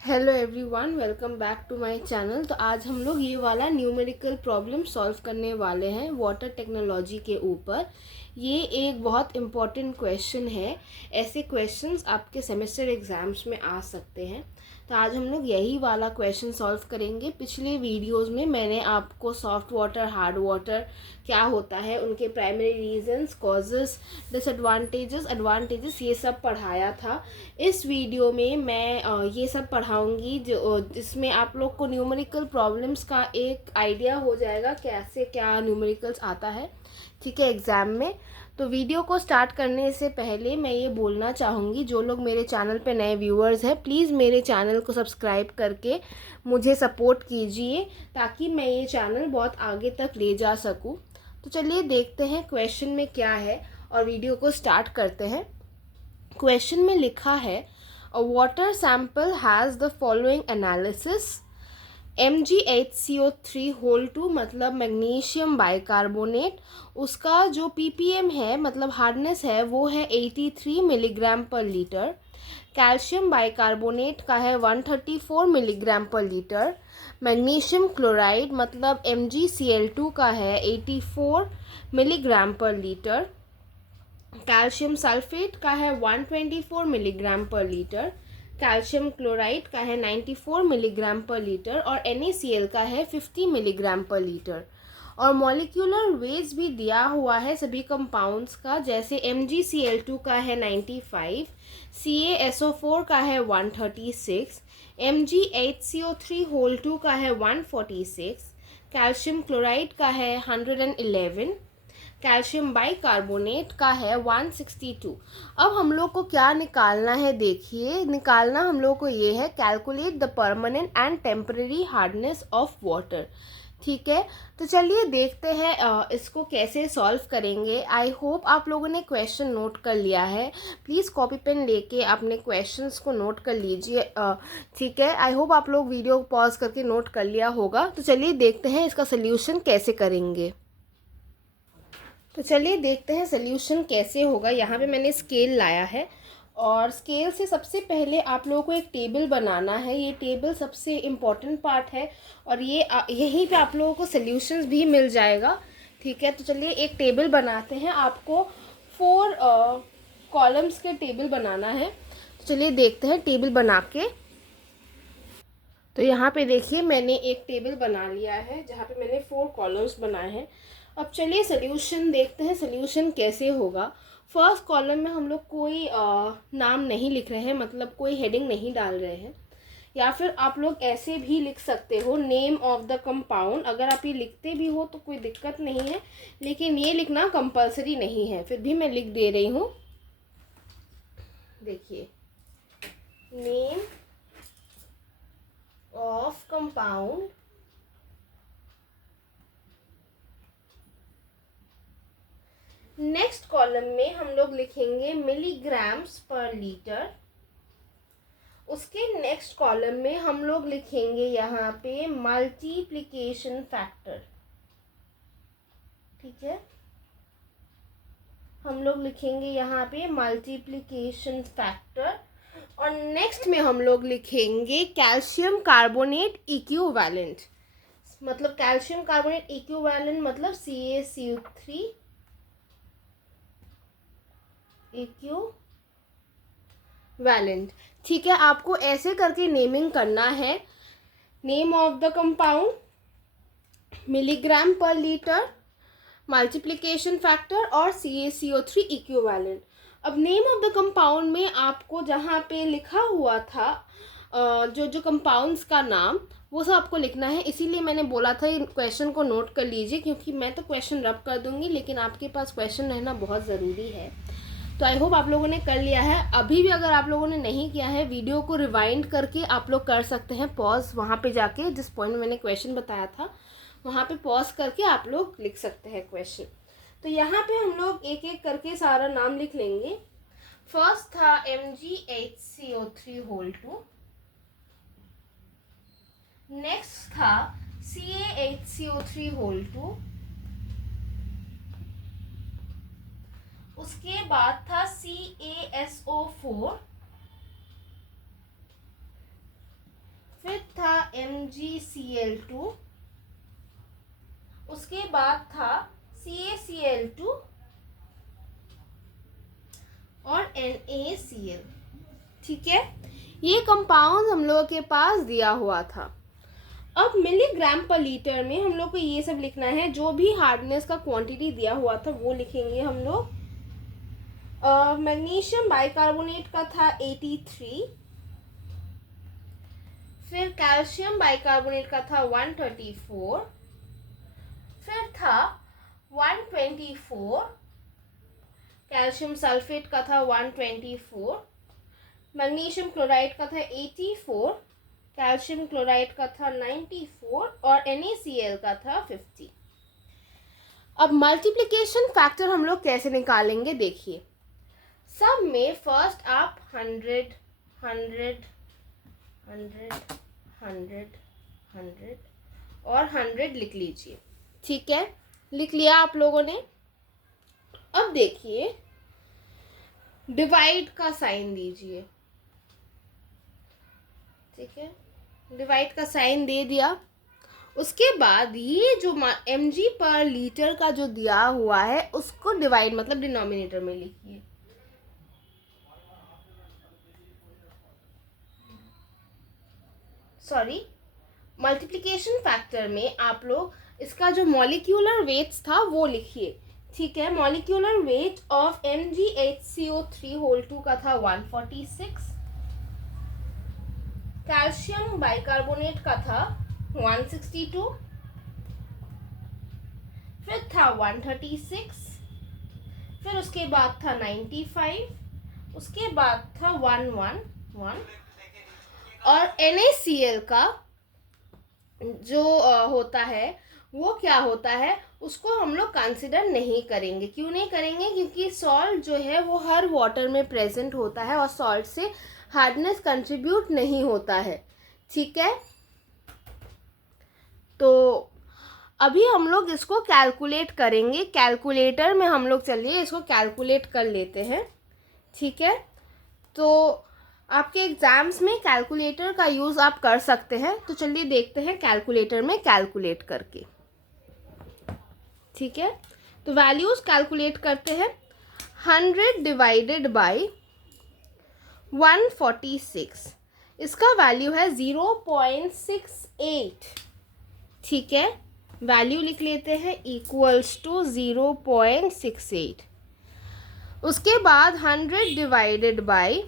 Hello everyone, welcome back to my channel. तो आज हम लोग ये वाला न्यूमेरिकल प्रॉब्लम सॉल्व करने वाले हैं वाटर टेक्नोलॉजी के ऊपर। ये एक बहुत इम्पॉर्टेंट क्वेश्चन है। ऐसे क्वेश्चंस आपके सेमेस्टर एग्ज़ाम्स में आ सकते हैं। तो आज हम लोग यही वाला क्वेश्चन सॉल्व करेंगे। पिछले वीडियोस में मैंने आपको सॉफ्ट वाटर, हार्ड वाटर क्या होता है, उनके primary reasons, causes, disadvantages, advantages, ये सब पढ़ाया था। इस वीडियो में मैं ये सब पढ़ाऊँगी जिसमें आप लोग को न्यूमेरिकल प्रॉब्लम्स का एक आइडिया हो जाएगा कैसे क्या न्यूमेरिकल्स आता है, ठीक है, एग्ज़ाम में। तो वीडियो को स्टार्ट करने से पहले मैं ये बोलना चाहूँगी, जो लोग मेरे चैनल पे नए व्यूअर्स हैं, प्लीज़ मेरे चैनल को सब्सक्राइब करके मुझे सपोर्ट कीजिए ताकि मैं ये चैनल बहुत आगे तक ले जा सकूँ। तो चलिए देखते हैं क्वेश्चन में क्या है और वीडियो को स्टार्ट करते हैं। क्वेश्चन में लिखा है, अ water sample has the following analysis. MgHCO3 मतलब मैग्नीशियम बाइकार्बोनेट, उसका जो ppm है मतलब हार्डनेस है वो है 83 मिलीग्राम पर लीटर। कैल्शियम बाइकार्बोनेट का है 134 मिलीग्राम पर लीटर। मैग्नीशियम क्लोराइड मतलब MgCl2 का है 84 मिलीग्राम पर लीटर। कैल्शियम सल्फेट का है 124 मिलीग्राम पर लीटर। कैल्शियम क्लोराइड का है 94 मिलीग्राम पर लीटर और NaCl का है 50 मिलीग्राम पर लीटर। और मॉलिक्यूलर वेट्स भी दिया हुआ है सभी कंपाउंड्स का, जैसे MgCl2 का है 95, CaSO4 का है 136, MgHCO3 का है 146, कैल्शियम क्लोराइड का है 111, कैल्शियम बाइकार्बोनेट का है 162। अब हम लोग को क्या निकालना है, देखिए निकालना हम लोग को ये है, calculate the permanent and temporary hardness of water. ठीक है, तो चलिए देखते हैं इसको कैसे सॉल्व करेंगे। आई होप आप लोगों ने क्वेश्चन नोट कर लिया है। प्लीज़ कॉपी पेन लेके अपने क्वेश्चंस को नोट कर लीजिए। ठीक है, आई होप आप लोग वीडियो पॉज करके नोट कर लिया होगा। तो चलिए देखते हैं इसका सल्यूशन कैसे करेंगे। तो चलिए देखते हैं सल्यूशन कैसे होगा। यहाँ पे मैंने स्केल लाया है और स्केल से सबसे पहले आप लोगों को एक टेबल बनाना है। ये टेबल सबसे इम्पॉर्टेंट पार्ट है और ये यहीं पे आप लोगों को सल्यूशंस भी मिल जाएगा। ठीक है, तो चलिए एक टेबल बनाते हैं। आपको 4 कॉलम्स के टेबल बनाना है। तो चलिए देखते हैं टेबल बना के। तो यहाँ पे देखिए मैंने एक टेबल बना लिया है जहाँ पे मैंने 4 कॉलम्स बनाए हैं। अब चलिए सल्यूशन देखते हैं सल्यूशन कैसे होगा। फर्स्ट कॉलम में हम लोग कोई नाम नहीं लिख रहे हैं, मतलब कोई हेडिंग नहीं डाल रहे हैं। या फिर आप लोग ऐसे भी लिख सकते हो, नेम ऑफ द कंपाउंड। अगर आप ये लिखते भी हो तो कोई दिक्कत नहीं है, लेकिन ये लिखना कंपलसरी नहीं है, फिर भी मैं लिख दे रही हूँ। देखिए, name of compound, next column में हम लोग लिखेंगे मिलीग्राम्स पर लीटर। उसके नेक्स्ट कॉलम में हम लोग लिखेंगे यहाँ पे मल्टीप्लिकेशन फैक्टर। ठीक है, हम लोग लिखेंगे यहाँ पे मल्टीप्लिकेशन फैक्टर। और नेक्स्ट में हम लोग लिखेंगे कैल्शियम कार्बोनेट इक्विवेलेंट, मतलब कैल्शियम कार्बोनेट इक्विवेलेंट मतलब CaCO3 इक्विवेलेंट। ठीक है, आपको ऐसे करके नेमिंग करना है। Name of the compound, milligram पर लीटर, मल्टीप्लिकेशन फैक्टर और CaCO3 इक्विवेलेंट। अब नेम ऑफ द कंपाउंड में आपको जहाँ पे लिखा हुआ था जो कंपाउंड्स का नाम, वो सब आपको लिखना है। इसीलिए मैंने बोला था क्वेश्चन को नोट कर लीजिए, क्योंकि मैं तो क्वेश्चन रब कर दूंगी लेकिन आपके पास क्वेश्चन रहना बहुत ज़रूरी है। तो आई होप आप लोगों ने कर लिया है। अभी भी अगर आप लोगों ने नहीं किया है, वीडियो को रिवाइंड करके आप लोग कर सकते हैं पॉज, वहाँ पे जाके जिस पॉइंट में मैंने क्वेश्चन बताया था वहाँ पे पॉज करके आप लोग लिख सकते हैं क्वेश्चन। तो यहाँ पे हम लोग एक एक करके सारा नाम लिख लेंगे। फर्स्ट था MgHCO3 नेक्स्ट था CaHCO3 उसके बाद था CaSO4, फिर था MgCl2, उसके बाद था CaCl2 और NaCl। ठीक है, ये कंपाउंड हम लोगों के पास दिया हुआ था। अब मिलीग्राम पर लीटर में हम लोग को ये सब लिखना है, जो भी हार्डनेस का क्वांटिटी दिया हुआ था वो लिखेंगे हम लोग। मैग्नीशियम बाइकार्बोनेट का था 83, फिर कैल्शियम बाइकार्बोनेट का था 134, फिर था 124, कैल्शियम सल्फेट का था 124, मैग्नीशियम क्लोराइड का था 84, कैल्शियम क्लोराइड का था 94 और NaCl का था 50। अब मल्टीप्लिकेशन फैक्टर हम लोग कैसे निकालेंगे देखिए। सब में फर्स्ट आप 100 100 100 100 100 और 100 लिख लीजिए। ठीक है, लिख लिया आप लोगों ने। अब देखिए, डिवाइड का साइन दीजिए। ठीक है, डिवाइड का साइन दे दिया। उसके बाद ये जो mg पर लीटर का जो दिया हुआ है उसको डिवाइड मतलब डिनोमिनेटर में लिखिए। सॉरी, मल्टीप्लिकेशन फैक्टर में आप लोग इसका जो मॉलिक्यूलर वेट्स था वो लिखिए। ठीक है, molecular weight of MgHCO3 whole 2 का था 146, कैल्शियम बाइकार्बोनेट का था 162, फिर था 136, फिर उसके बाद था 95, उसके बाद था 111 और NaCl का जो होता है वो क्या होता है उसको हम लोग कंसिडर नहीं करेंगे। क्यों नहीं करेंगे? क्योंकि सॉल्ट जो है वो हर वाटर में प्रेजेंट होता है और सॉल्ट से हार्डनेस कंट्रीब्यूट नहीं होता है। ठीक है, तो अभी हम लोग इसको कैलकुलेट करेंगे। कैलकुलेटर में हम लोग चलिए इसको कैलकुलेट कर लेते हैं। ठीक है, तो आपके एग्जाम्स में कैलकुलेटर का यूज़ आप कर सकते हैं। तो चलिए देखते हैं कैलकुलेटर में कैलकुलेट करके। ठीक है, तो वैल्यूज़ कैलकुलेट करते हैं। 100 डिवाइडेड बाय 146, इसका वैल्यू है 0.68। ठीक है, वैल्यू लिख लेते हैं इक्वल्स टू 0.68। उसके बाद 100 डिवाइडेड बाय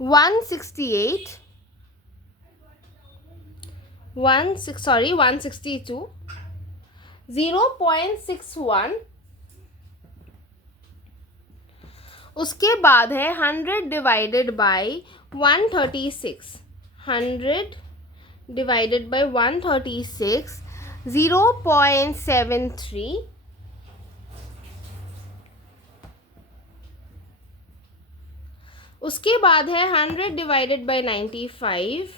162, 0.61। उसके बाद है 100 डिवाइडेड बाय 136, 100 डिवाइडेड बाय 136, 0.73। उसके बाद है 100 डिवाइडेड बाय 95,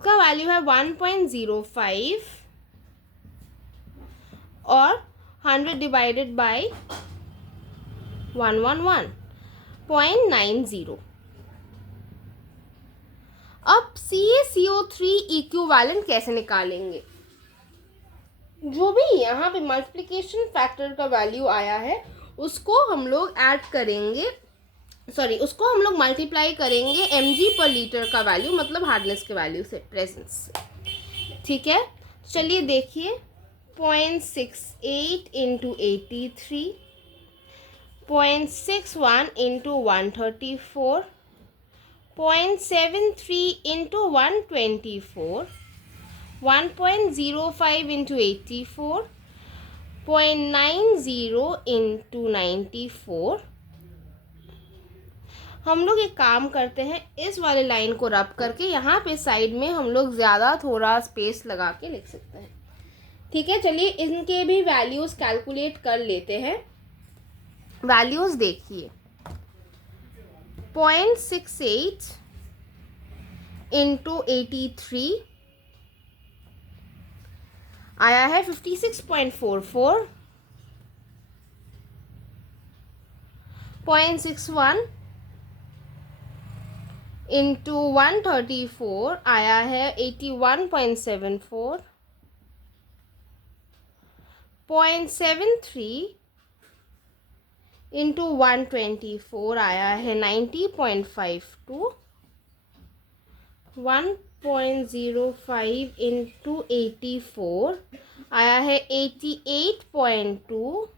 का वैल्यू है 1.05 और 100 डिवाइडेड बाय 111.90। अब CaCO3 इक्विवेलेंट कैसे निकालेंगे? जो भी यहाँ पे मल्टीप्लिकेशन फैक्टर का वैल्यू आया है उसको हम लोग ऐड करेंगे, उसको हम लोग मल्टीप्लाई करेंगे mg पर लीटर का वैल्यू मतलब हार्डनेस के वैल्यू से, प्रेजेंस से। ठीक है, चलिए देखिए 0.68 into 83, 0.61 into 134, 0.73 into 124, 1.05 into 84, 0.90 into 94। हम लोग एक काम करते हैं, इस वाले लाइन को रब करके यहाँ पे साइड में हम लोग ज़्यादा थोड़ा स्पेस लगा के लिख सकते हैं। ठीक है, चलिए इनके भी वैल्यूज़ कैलकुलेट कर लेते हैं। वैल्यूज़ देखिए, 0.68 इंटू 83 आया है 56.44, 0.61 इंटू 134 आया है 81.74, 0.73 इंटू 124 आया है 90.52, 1.05 इंटू 84 आया है 88.2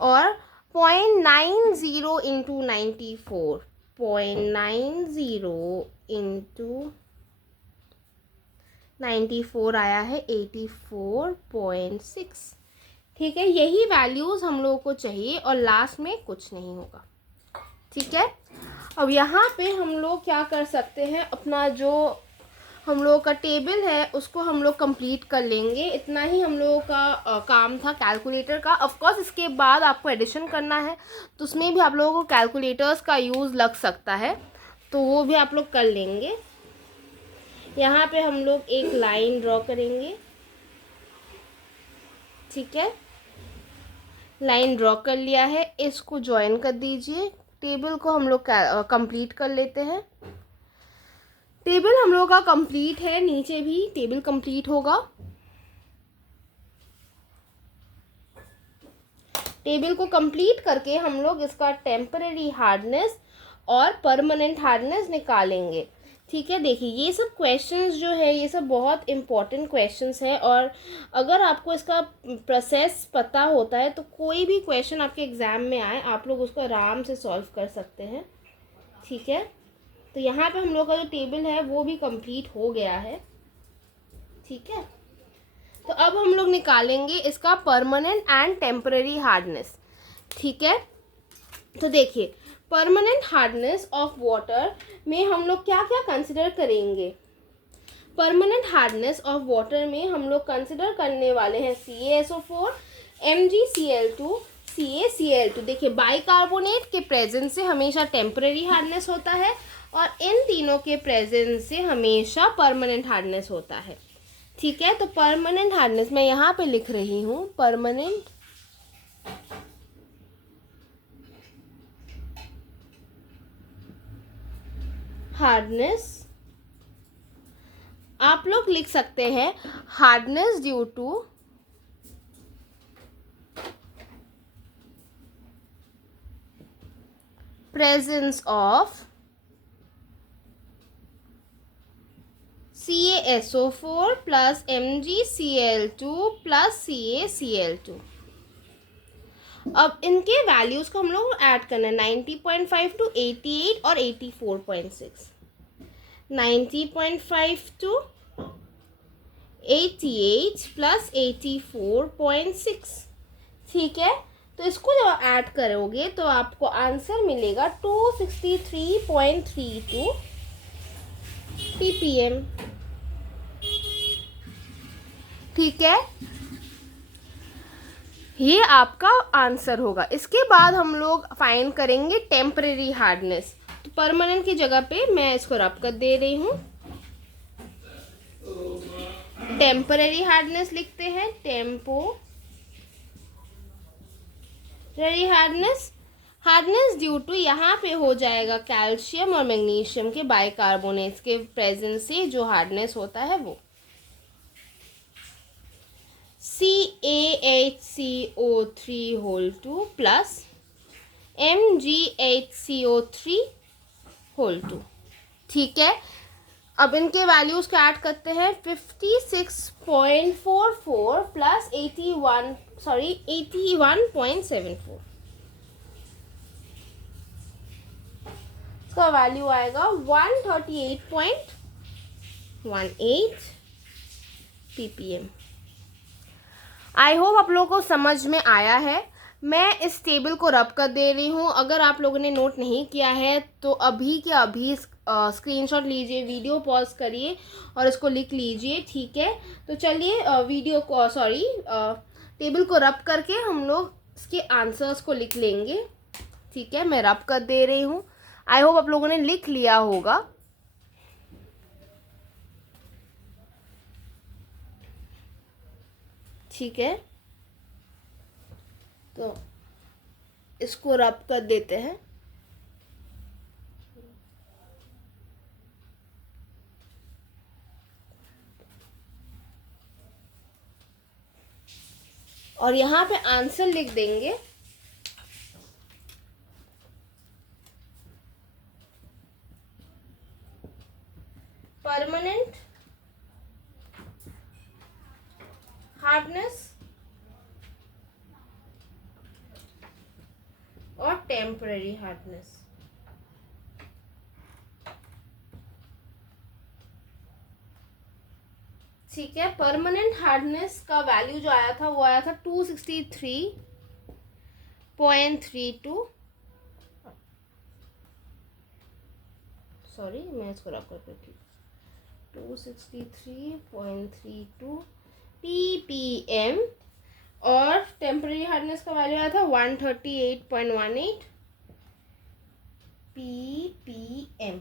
और 0.90 इंटू 94, 0.90 इंटू 94 आया है 84.6। ठीक है, यही वैल्यूज़ हम लोगों को चाहिए और लास्ट में कुछ नहीं होगा। ठीक है, अब यहाँ पे हम लोग क्या कर सकते हैं, अपना जो हम लोगों का टेबल है उसको हम लोग कंप्लीट कर लेंगे। इतना ही हम लोगों का काम था कैलकुलेटर का। ऑफ कोर्स इसके बाद आपको एडिशन करना है तो उसमें भी आप लोगों को कैलकुलेटर्स का यूज़ लग सकता है, तो वो भी आप लोग कर लेंगे। यहाँ पे हम लोग एक लाइन ड्रॉ करेंगे। ठीक है, लाइन ड्रॉ कर लिया है, इसको ज्वाइन कर दीजिए। टेबल को हम लोग कंप्लीट कर लेते हैं। टेबल हम लोग का कंप्लीट है, नीचे भी टेबल कंप्लीट होगा। टेबल को कंप्लीट करके हम लोग इसका टेम्पररी हार्डनेस और परमानेंट हार्डनेस निकालेंगे। ठीक है, देखिए ये सब क्वेश्चंस जो है ये सब बहुत इम्पॉर्टेंट क्वेश्चंस है और अगर आपको इसका प्रोसेस पता होता है तो कोई भी क्वेश्चन आपके एग्ज़ाम में आए आप लोग उसको आराम से सॉल्व कर सकते हैं। ठीक है, तो यहाँ पे हम लोग का जो टेबल है वो भी कंप्लीट हो गया है। ठीक है, तो अब हम लोग निकालेंगे इसका परमानेंट एंड टेम्पररी हार्डनेस। ठीक है, तो देखिए परमानेंट हार्डनेस ऑफ वाटर में हम लोग क्या क्या कंसिडर करेंगे। परमानेंट हार्डनेस ऑफ वाटर में हम लोग कंसिडर करने वाले हैं CaSO4, MgCl2, CaCl2। देखिए बाइकार्बोनेट के प्रेजेंस से हमेशा टेम्पररी हार्डनेस होता है और इन तीनों के प्रेजेंस से हमेशा परमानेंट हार्डनेस होता है। ठीक है, तो परमानेंट हार्डनेस मैं यहाँ पे लिख रही हूँ, परमानेंट हार्डनेस। आप लोग लिख सकते हैं hardness due to presence of CaSO4 plus MgCl2 plus CaCl2। अब इनके वैल्यूज़ को हम लोग ऐड करना है, 90.5 टू 88 और 84.6। 90.5 टू 88 प्लस 84.6। ठीक है, तो इसको जब ऐड करोगे तो आपको आंसर मिलेगा 263.32 ppm। ठीक है, ये आपका आंसर होगा। इसके बाद हम लोग फाइंड करेंगे टेम्परेरी हार्डनेस। तो परमानेंट की जगह पे मैं इसको रब कर दे रही हूँ, टेम्परेरी हार्डनेस लिखते हैं, temporary hardness. Hardness due to यहाँ पे हो जाएगा कैल्शियम और मैग्नीशियम के बाइकार्बोनेट्स के प्रेजेंस से जो हार्डनेस होता है वो CaHCO3 whole 2 plus MgHCO3 whole 2। ठीक है, अब इनके वैल्यूज को ऐड करते हैं, 56.44 प्लस 81.74। इसका वैल्यू आएगा 138.18 ppm। आई होप आप लोगों को समझ में आया है। मैं इस टेबल को रब कर दे रही हूँ। अगर आप लोगों ने नोट नहीं किया है तो अभी के अभी स्क्रीनशॉट लीजिए, वीडियो पॉज करिए और इसको लिख लीजिए। ठीक है, तो चलिए टेबल को रब करके हम लोग इसके आंसर्स को लिख लेंगे। ठीक है, मैं रब कर दे रही हूँ। आई होप आप लोगों ने लिख लिया होगा। ठीक है, तो इसको रब कर देते हैं। और यहाँ पे आंसर लिख देंगे। परमानेंट हार्डनेस और टेम्पररी हार्डनेस। ठीक है, परमानेंट हार्डनेस का वैल्यू जो आया था वो आया था 263.32। सॉरी, मैं इसको रख कर देती हूँ। 263.32 ppm और टेम्पररी हार्डनेस का वैल्यू आया था 138.18 ppm।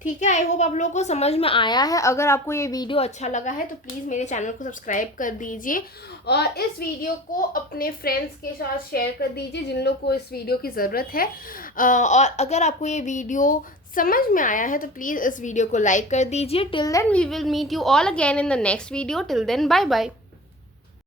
ठीक है, आई होप आप लोगों को समझ में आया है। अगर आपको ये वीडियो अच्छा लगा है तो प्लीज़ मेरे चैनल को सब्सक्राइब कर दीजिए और इस वीडियो को अपने फ्रेंड्स के साथ शेयर कर दीजिए जिन लोग को इस वीडियो की ज़रूरत है। और अगर आपको ये वीडियो समझ में आया है तो प्लीज़ इस वीडियो को लाइक कर दीजिए। Till then we will meet you all again in the next video. Till then bye bye.